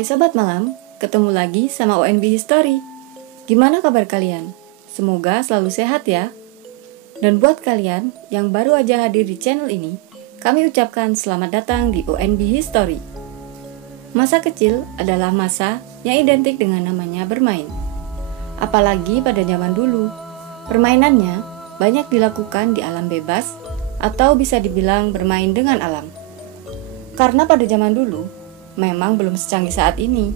Hai Sobat Malam, ketemu lagi sama ONB History. Gimana kabar kalian? Semoga selalu sehat ya. Dan buat kalian yang baru aja hadir di channel ini, kami ucapkan selamat datang di ONB History. Masa kecil adalah masa yang identik dengan namanya bermain. Apalagi pada zaman dulu, permainannya banyak dilakukan di alam bebas atau bisa dibilang bermain dengan alam. Karena pada zaman dulu, memang belum secanggih saat ini.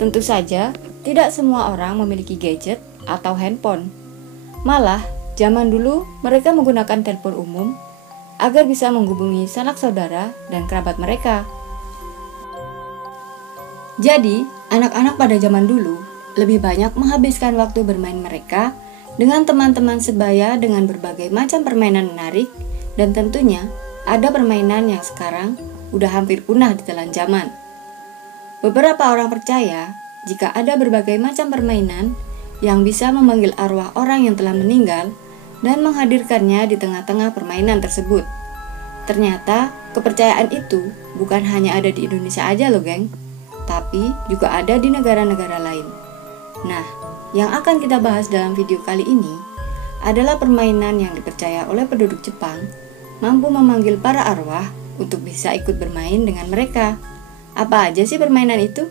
Tentu saja, tidak semua orang memiliki gadget atau handphone. Malah, zaman dulu mereka menggunakan telepon umum agar bisa menghubungi sanak saudara dan kerabat mereka. Jadi, anak-anak pada zaman dulu lebih banyak menghabiskan waktu bermain mereka dengan teman-teman sebaya dengan berbagai macam permainan menarik, dan tentunya ada permainan yang sekarang udah hampir punah di telan zaman. Beberapa orang percaya jika ada berbagai macam permainan yang bisa memanggil arwah orang yang telah meninggal dan menghadirkannya di tengah-tengah permainan tersebut. Ternyata kepercayaan itu bukan hanya ada di Indonesia aja loh geng, tapi juga ada di negara-negara lain. Nah, yang akan kita bahas dalam video kali ini adalah permainan yang dipercaya oleh penduduk Jepang mampu memanggil para arwah untuk bisa ikut bermain dengan mereka. Apa aja sih permainan itu?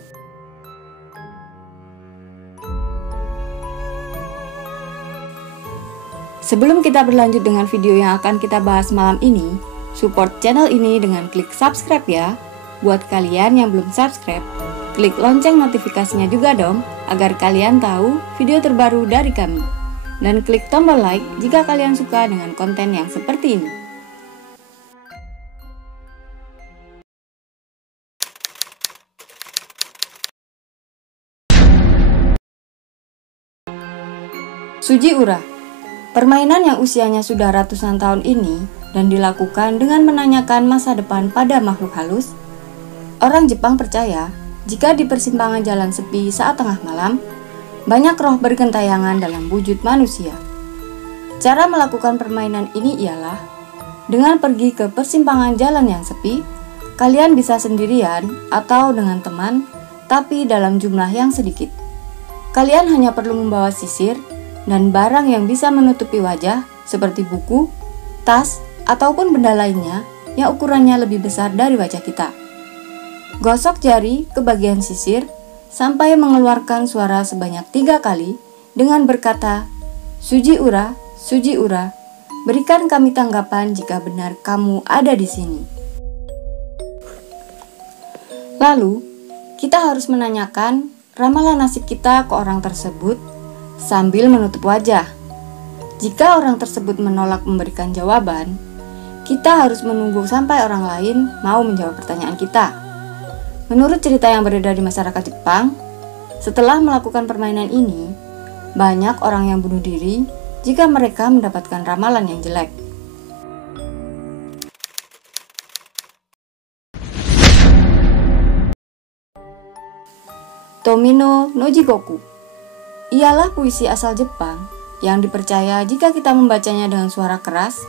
Sebelum kita berlanjut dengan video yang akan kita bahas malam ini, support channel ini dengan klik subscribe ya. Buat kalian yang belum subscribe, klik lonceng notifikasinya juga dong, agar kalian tahu video terbaru dari kami. Dan klik tombol like jika kalian suka dengan konten yang seperti ini. Suji Ura, permainan yang usianya sudah ratusan tahun ini dan dilakukan dengan menanyakan masa depan pada makhluk halus. Orang Jepang percaya jika di persimpangan jalan sepi saat tengah malam, banyak roh bergentayangan dalam wujud manusia. Cara melakukan permainan ini ialah dengan pergi ke persimpangan jalan yang sepi. Kalian bisa sendirian atau dengan teman, tapi dalam jumlah yang sedikit. Kalian hanya perlu membawa sisir dan barang yang bisa menutupi wajah seperti buku, tas, ataupun benda lainnya yang ukurannya lebih besar dari wajah kita. Gosok jari ke bagian sisir sampai mengeluarkan suara sebanyak 3 kali dengan berkata, Suji Ura, berikan kami tanggapan jika benar kamu ada di sini. Lalu, kita harus menanyakan ramalan nasib kita ke orang tersebut sambil menutup wajah. Jika orang tersebut menolak memberikan jawaban, kita harus menunggu sampai orang lain mau menjawab pertanyaan kita. Menurut cerita yang beredar di masyarakat Jepang, setelah melakukan permainan ini, banyak orang yang bunuh diri jika mereka mendapatkan ramalan yang jelek. Tomino no Jigoku ialah puisi asal Jepang yang dipercaya jika kita membacanya dengan suara keras,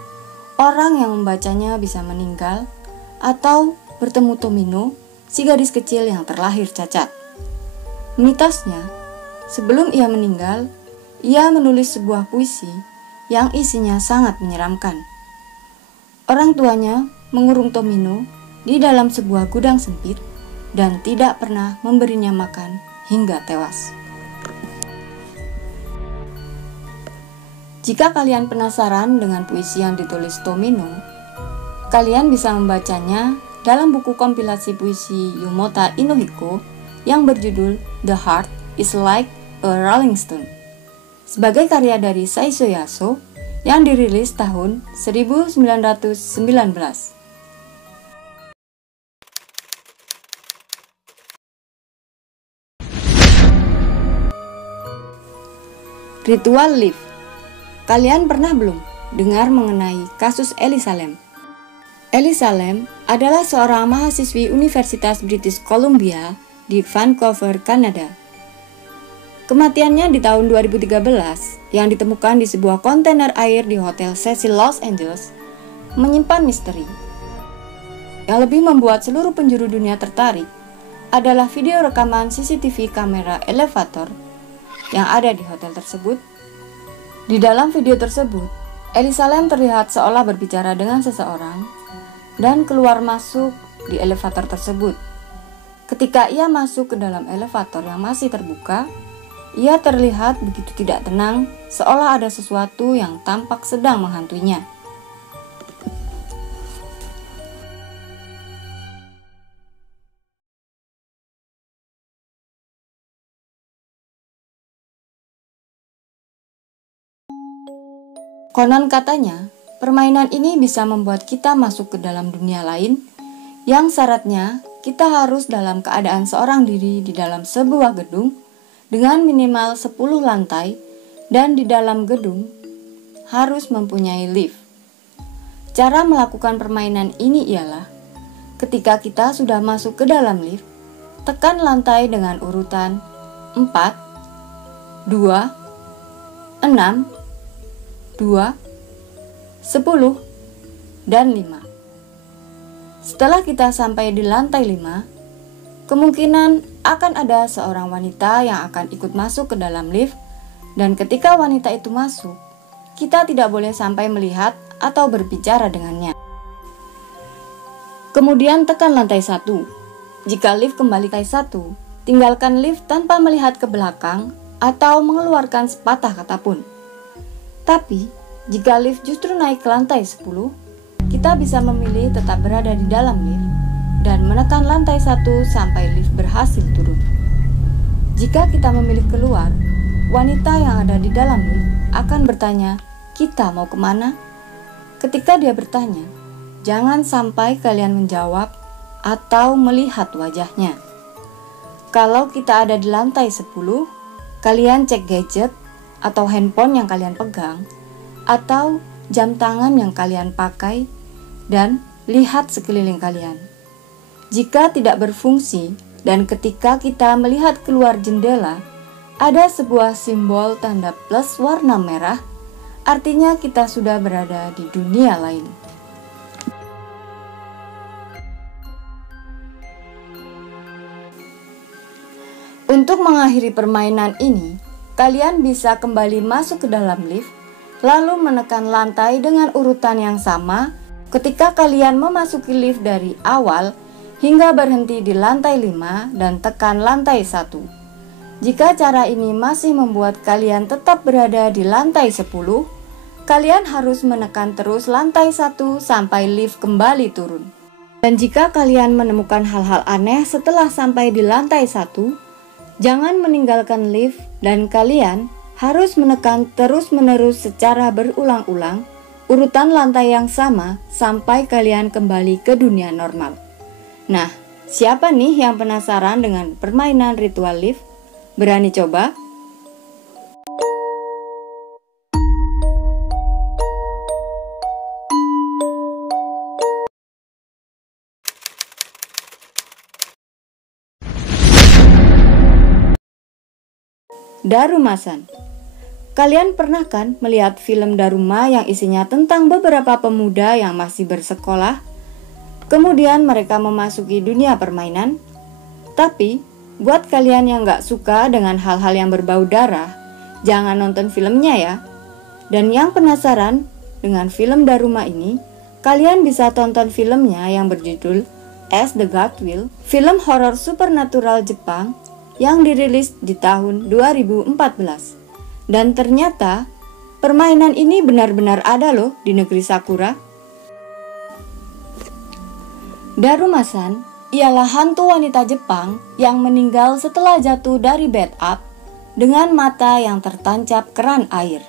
orang yang membacanya bisa meninggal atau bertemu Tomino, si gadis kecil yang terlahir cacat. Mitosnya, sebelum ia meninggal, ia menulis sebuah puisi yang isinya sangat menyeramkan. Orang tuanya mengurung Tomino di dalam sebuah gudang sempit dan tidak pernah memberinya makan hingga tewas. Jika kalian penasaran dengan puisi yang ditulis Tomino, kalian bisa membacanya dalam buku kompilasi puisi Yomota Inohiko yang berjudul The Heart is Like a Rolling Stone, sebagai karya dari Saiso Yaso yang dirilis tahun 1919. Ritual Lift. Kalian pernah belum dengar mengenai kasus Ellie Salem? Ellie Salem adalah seorang mahasiswi Universitas British Columbia di Vancouver, Kanada. Kematiannya di tahun 2013 yang ditemukan di sebuah kontainer air di Hotel Cecil Los Angeles menyimpan misteri yang lebih membuat seluruh penjuru dunia tertarik adalah video rekaman CCTV kamera elevator yang ada di hotel tersebut. Di dalam video tersebut, Elisa Lam terlihat seolah berbicara dengan seseorang dan keluar masuk di elevator tersebut. Ketika ia masuk ke dalam elevator yang masih terbuka, ia terlihat begitu tidak tenang, seolah ada sesuatu yang tampak sedang menghantuinya. Konon katanya, permainan ini bisa membuat kita masuk ke dalam dunia lain, yang syaratnya kita harus dalam keadaan seorang diri di dalam sebuah gedung dengan minimal 10 lantai, dan di dalam gedung harus mempunyai lift. Cara melakukan permainan ini ialah, ketika kita sudah masuk ke dalam lift, tekan lantai dengan urutan 4, 2, 6, 2, 10, dan 5. Setelah kita sampai di lantai 5, kemungkinan akan ada seorang wanita yang akan ikut masuk ke dalam lift, dan ketika wanita itu masuk, kita tidak boleh sampai melihat atau berbicara dengannya. Kemudian tekan lantai 1. Jika lift kembali ke lantai 1, tinggalkan lift tanpa melihat ke belakang atau mengeluarkan sepatah kata pun. Tapi, jika lift justru naik ke lantai 10, kita bisa memilih tetap berada di dalam lift dan menekan lantai 1 sampai lift berhasil turun. Jika kita memilih keluar, wanita yang ada di dalam lift akan bertanya, "Kita mau kemana?" Ketika dia bertanya, jangan sampai kalian menjawab atau melihat wajahnya. Kalau kita ada di lantai 10, kalian cek gadget atau handphone yang kalian pegang, atau jam tangan yang kalian pakai, dan lihat sekeliling kalian. Jika tidak berfungsi, dan ketika kita melihat keluar jendela, ada sebuah simbol tanda plus warna merah, artinya kita sudah berada di dunia lain. Untuk mengakhiri permainan ini, kalian bisa kembali masuk ke dalam lift, lalu menekan lantai dengan urutan yang sama ketika kalian memasuki lift dari awal hingga berhenti di lantai 5 dan tekan lantai 1. Jika cara ini masih membuat kalian tetap berada di lantai 10, kalian harus menekan terus lantai 1 sampai lift kembali turun. Dan jika kalian menemukan hal-hal aneh setelah sampai di lantai 1, jangan meninggalkan lift dan kalian harus menekan terus-menerus secara berulang-ulang urutan lantai yang sama sampai kalian kembali ke dunia normal. Nah, siapa nih yang penasaran dengan permainan ritual lift? Berani coba? Darumasan. Kalian pernah kan melihat film Daruma yang isinya tentang beberapa pemuda yang masih bersekolah, kemudian mereka memasuki dunia permainan? Tapi, buat kalian yang gak suka dengan hal-hal yang berbau darah, jangan nonton filmnya ya. Dan yang penasaran dengan film Daruma ini, kalian bisa tonton filmnya yang berjudul As the God Will, film horor supernatural Jepang yang dirilis di tahun 2014. Dan ternyata permainan ini benar-benar ada loh di negeri Sakura. Darumasan ialah hantu wanita Jepang yang meninggal setelah jatuh dari bed up dengan mata yang tertancap keran air.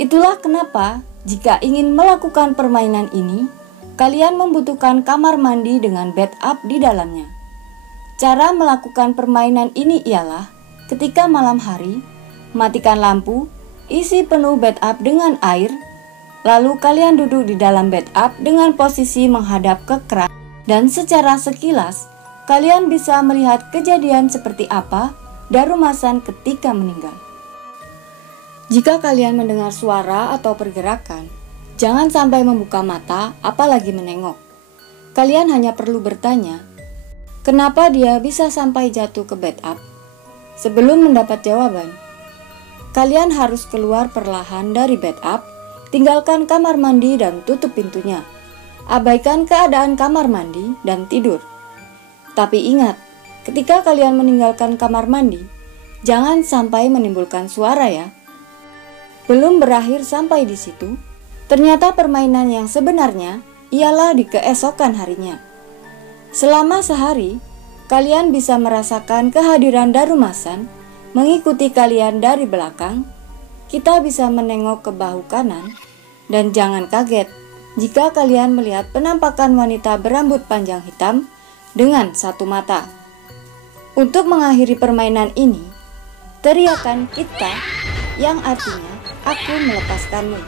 Itulah kenapa jika ingin melakukan permainan ini, kalian membutuhkan kamar mandi dengan bed up di dalamnya. Cara melakukan permainan ini ialah ketika malam hari, matikan lampu, isi penuh bed up dengan air, lalu kalian duduk di dalam bed up dengan posisi menghadap ke keran, dan secara sekilas kalian bisa melihat kejadian seperti apa Darumasan ketika meninggal. Jika kalian mendengar suara atau pergerakan, jangan sampai membuka mata apalagi menengok. Kalian hanya perlu bertanya, Kenapa dia bisa sampai jatuh ke bathtub? Sebelum mendapat jawaban, kalian harus keluar perlahan dari bathtub, tinggalkan kamar mandi dan tutup pintunya. Abaikan keadaan kamar mandi dan tidur. Tapi ingat, ketika kalian meninggalkan kamar mandi, jangan sampai menimbulkan suara ya. Belum berakhir sampai di situ, ternyata permainan yang sebenarnya ialah di keesokan harinya. Selama sehari, kalian bisa merasakan kehadiran Darumasan mengikuti kalian dari belakang. Kita bisa menengok ke bahu kanan, dan jangan kaget jika kalian melihat penampakan wanita berambut panjang hitam dengan satu mata. Untuk mengakhiri permainan ini, teriakan kita yang artinya aku melepaskanmu,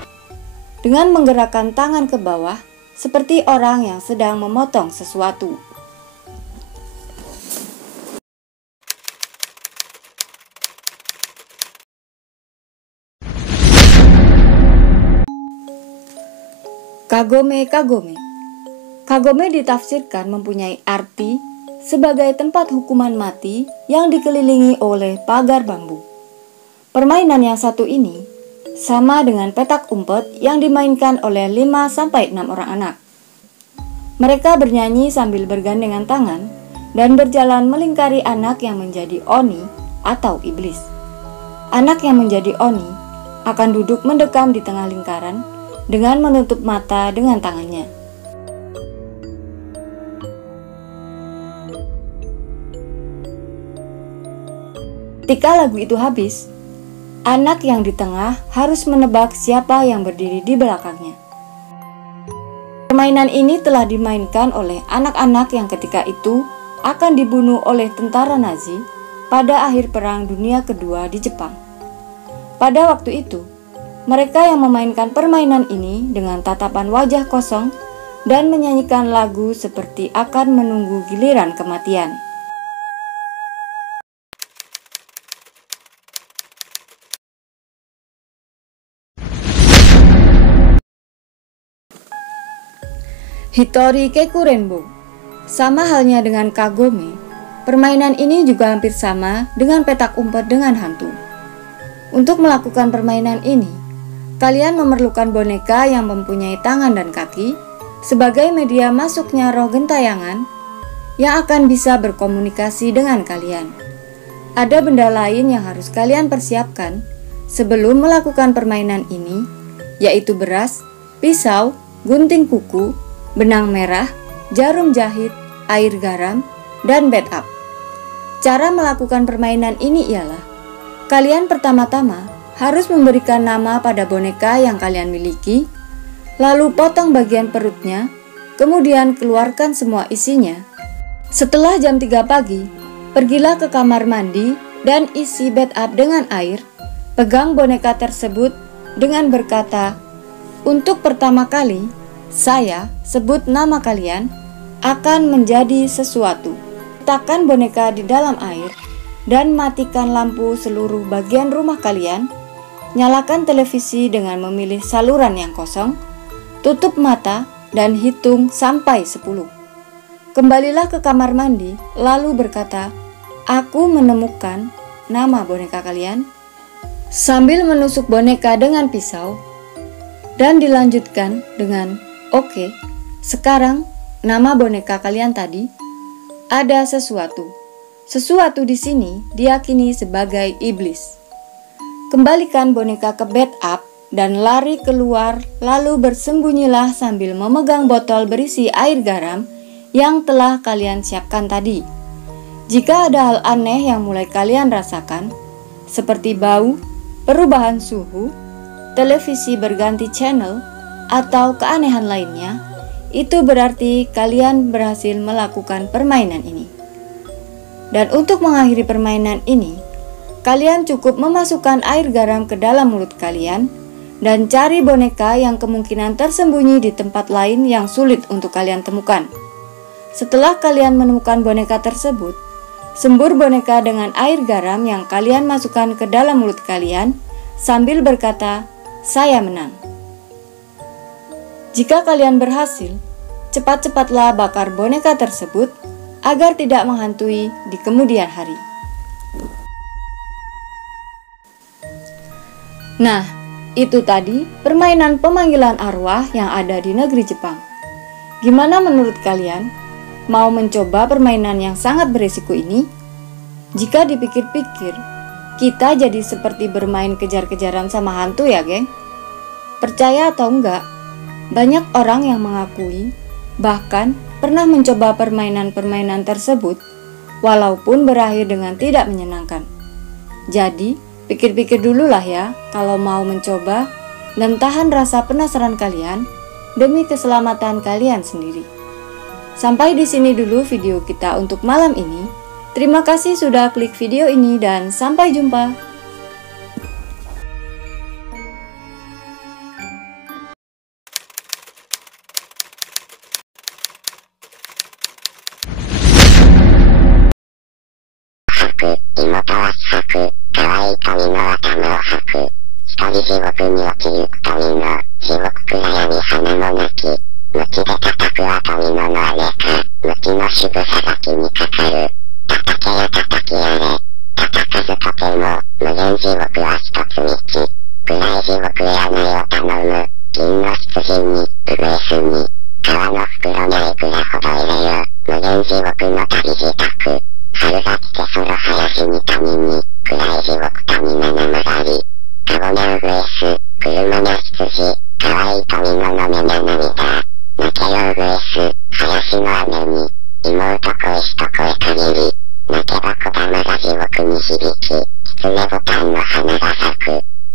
dengan menggerakkan tangan ke bawah seperti orang yang sedang memotong sesuatu. Kagome Kagome. Kagome ditafsirkan mempunyai arti sebagai tempat hukuman mati yang dikelilingi oleh pagar bambu. Permainan yang satu ini sama dengan petak umpet yang dimainkan oleh 5-6 orang anak. Mereka bernyanyi sambil bergandengan tangan dan berjalan melingkari anak yang menjadi oni atau iblis. Anak yang menjadi oni akan duduk mendekam di tengah lingkaran dengan menutup mata dengan tangannya. Ketika lagu itu habis, anak yang di tengah harus menebak siapa yang berdiri di belakangnya. Permainan ini telah dimainkan oleh anak-anak yang ketika itu akan dibunuh oleh tentara Nazi pada akhir Perang Dunia Kedua di Jepang. Pada waktu itu, mereka yang memainkan permainan ini dengan tatapan wajah kosong dan menyanyikan lagu seperti akan menunggu giliran kematian. Hitori Keku Renbo. Sama halnya dengan Kagome, permainan ini juga hampir sama dengan petak umpet dengan hantu. Untuk melakukan permainan ini, kalian memerlukan boneka yang mempunyai tangan dan kaki sebagai media masuknya roh gentayangan yang akan bisa berkomunikasi dengan kalian. Ada benda lain yang harus kalian persiapkan sebelum melakukan permainan ini, yaitu beras, pisau, gunting kuku, benang merah, jarum jahit, air garam, dan bathtub. Cara melakukan permainan ini ialah kalian pertama-tama harus memberikan nama pada boneka yang kalian miliki, lalu potong bagian perutnya, kemudian keluarkan semua isinya. Setelah jam 3 pagi, pergilah ke kamar mandi dan isi bathtub dengan air. Pegang boneka tersebut dengan berkata, "Untuk pertama kali, saya sebut nama kalian akan menjadi sesuatu." Letakkan boneka di dalam air dan matikan lampu seluruh bagian rumah kalian. Nyalakan televisi dengan memilih saluran yang kosong, tutup mata dan hitung sampai 10. Kembalilah ke kamar mandi lalu berkata, "Aku menemukan nama boneka kalian," sambil menusuk boneka dengan pisau, dan dilanjutkan dengan, "Oke, sekarang nama boneka kalian tadi ada sesuatu." Sesuatu di sini diyakini sebagai iblis. Kembalikan boneka ke bathtub dan lari keluar, lalu bersembunyilah sambil memegang botol berisi air garam yang telah kalian siapkan tadi. Jika ada hal aneh yang mulai kalian rasakan, seperti bau, perubahan suhu, televisi berganti channel, atau keanehan lainnya, itu berarti kalian berhasil melakukan permainan ini. Dan untuk mengakhiri permainan ini, kalian cukup memasukkan air garam ke dalam mulut kalian dan cari boneka yang kemungkinan tersembunyi di tempat lain yang sulit untuk kalian temukan. Setelah kalian menemukan boneka tersebut, sembur boneka dengan air garam yang kalian masukkan ke dalam mulut kalian sambil berkata, "Saya menang." Jika kalian berhasil, cepat-cepatlah bakar boneka tersebut agar tidak menghantui di kemudian hari. Nah, itu tadi permainan pemanggilan arwah yang ada di negeri Jepang. Gimana menurut kalian? Mau mencoba permainan yang sangat beresiko ini? Jika dipikir-pikir, kita jadi seperti bermain kejar-kejaran sama hantu ya, geng. Percaya atau enggak, banyak orang yang mengakui bahkan pernah mencoba permainan-permainan tersebut walaupun berakhir dengan tidak menyenangkan. Jadi, pikir-pikir dulu lah ya kalau mau mencoba dan tahan rasa penasaran kalian demi keselamatan kalian sendiri. Sampai di sini dulu video kita untuk malam ini. Terima kasih sudah klik video ini dan sampai jumpa.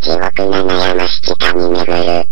地獄の悩ましきたに巡る